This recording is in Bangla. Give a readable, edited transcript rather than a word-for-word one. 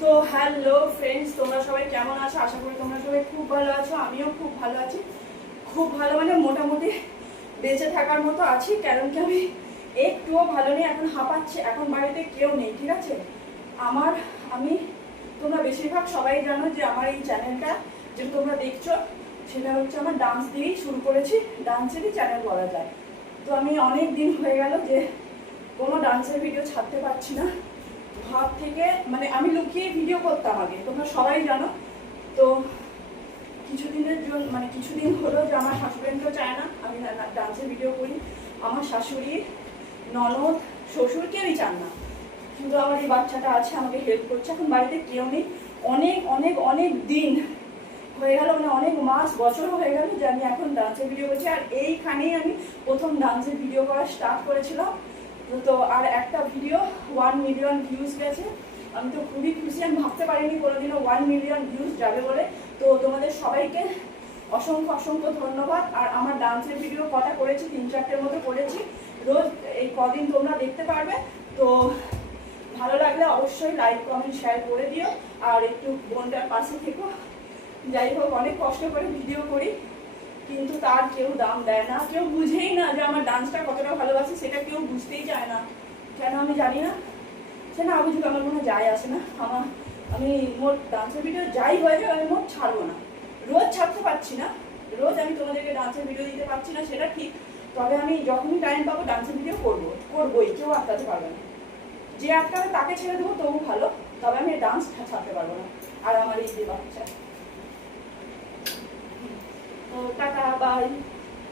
তো হ্যালো ফ্রেন্ডস, তোমরা সবাই কেমন আছো? আশা করি তোমরা সবাই খুব ভালো আছো। আমিও খুব ভালো আছি। খুব ভালো মানে মোটামুটি বেঁচে থাকার মতো আছি, কারণ কি আমি একটুও ভালো নেই, এখন হাঁপাচ্ছি। এখন বাড়িতে কেউ নেই, ঠিক আছে? আমি তোমরা বেশিরভাগ সবাই জানো যে আমার এই চ্যানেলটা যে তোমরা দেখছো সেটা হচ্ছে আমার ডান্স দিয়েই শুরু করেছি, ডান্সেরই চ্যানেল বলা যায়। তো আমি অনেক দিন হয়ে গেল যে কোনো ডান্সের ভিডিও ছাড়তে পারছি না। ভাব থেকে মানে আমি লুকিয়ে ভিডিও করতাম আগে, তোমরা সবাই জানো। তো কিছুদিনের জন্য মানে কিছুদিন হলো যে আমার হাজবেন্ডও চায় না আমি ডান্সের ভিডিও করি। আমার শাশুড়ি, ননদ, শ্বশুর কেউই চান না, শুধু আমার এই বাচ্চাটা আছে আমাকে হেল্প করছে। এখন বাড়িতে কেউ নেই, অনেক অনেক অনেক দিন হয়ে গেল, মানে অনেক মাস বছর হয়ে গেল যে আমি এখন ডান্সের ভিডিও করছি। আর এইখানেই আমি প্রথম ডান্সের ভিডিও করা স্টার্ট করেছিলাম। তো আর একটা ভিডিও 1 মিলিয়ন ভিউজ গেছে। আমি তো খুবই খুশি, আমি ভাবতে পারিনি কোনোদিনও 1 মিলিয়ন ভিউজ যাবে বলে। তো তোমাদের সবাইকে অসংখ্য অসংখ্য ধন্যবাদ। আর আমার ডান্সের ভিডিও কটা করেছি, 3-4টের মতো করেছি। রোজ এই কদিন তোমরা দেখতে পারবে। তো ভালো লাগলে অবশ্যই লাইক কমেন্ট শেয়ার করে দিও, আর একটু বোনটার পাশে থেকো। যাই হোক, অনেক কষ্ট করে ভিডিও করি, কিন্তু তার কেউ দাম দেয় না, কেউ বুঝেই না যে আমার ডান্সটা কতটা ভালোবাসি, সেটা কেউ বুঝতেই চায় না। কেন আমি জানি না, সে না বুঝুক, আমার মনে যায় আসে না। আমি মোট ডান্সের ভিডিও যাই হয়ে যায় আমি মোট ছাড়বো না। রোজ ছাড়তে পারছি না, রোজ আমি তোমাদেরকে ডান্সের ভিডিও দিতে পারছি না সেটা ঠিক, তবে আমি যখনই টাইম পাবো ডান্সের ভিডিও করবোই, কেউ আটকাতে পারবে না। যে আটকাবে তাকে ছেড়ে দেবো তবু ভালো, তবে আমি ডান্স ছাড়তে পারবো না। আর আমার এই যে বাচ্চা, টাটা বাই।